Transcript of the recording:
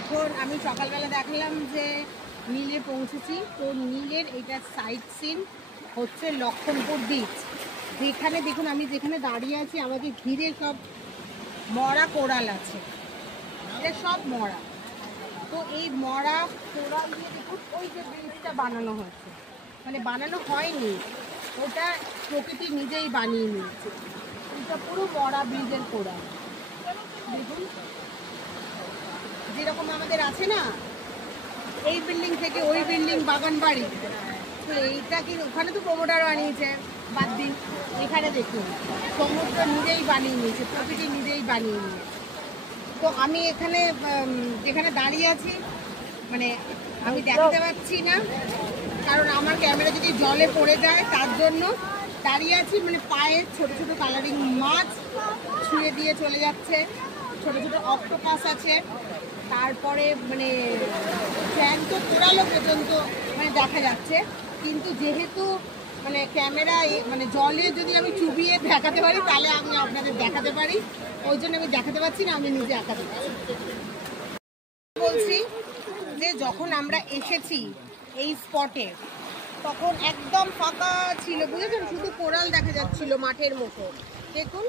এখন আমি সকালবেলা দেখলাম যে নীলে পৌঁছেছি। তো নীলের এটা সাইট সিন হচ্ছে লক্ষণপুর বিচ, যেখানে দেখুন আমি যেখানে দাঁড়িয়ে আছি আমাকে ঘিরে সব মরা কোরাল আছে, এটা সব মরা। তো এই মরা কোরাল দিয়ে দেখুন ওই যে ব্রিজটা বানানো হয়েছে, মানে বানানো হয়নি, ওটা প্রকৃতি নিজেই বানিয়ে নিয়েছে। এটা পুরো মরা ব্রিজের কোরাল দেখুন, যেরকম আমাদের আছে না এই বিল্ডিং থেকে ওই বিল্ডিং বাগান বাড়ি, তো এইটা কি ওখানে তো প্রমোটার বানিয়েছে, বাদ দিন। এখানে দেখুন সমুদ্র নিজেই বানিয়ে নিয়েছে, প্রকৃতি নিজেই বানিয়ে নিয়েছে। তো আমি এখানে যেখানে দাঁড়িয়ে আছি মানে আমি দেখাতে পারছি না, কারণ আমার ক্যামেরা যদি জলে পড়ে যায় তার জন্য দাঁড়িয়ে আছি। মানে পায়ে ছোট ছোট কালারিং মাছ ছুঁয়ে দিয়ে চলে যাচ্ছে, ছোট ছোট অক্টোপাস আছে, তারপরে মানে জ্যান্ত কোরালও পর্যন্ত মানে দেখা যাচ্ছে। কিন্তু যেহেতু মানে ক্যামেরা মানে জলে যদি আমি চুবিয়ে দেখাতে পারি তাহলে আমি আপনাদের দেখাতে পারি, ওই জন্য আমি দেখাতে পারছি না, আমি নিজে আঁকাতে পারি। বলছি যে যখন আমরা এসেছি এই স্পটে তখন একদম ফাঁকা ছিল, বুঝেছেন, শুধু কোরাল দেখা যাচ্ছিল মাঠের মতো। দেখুন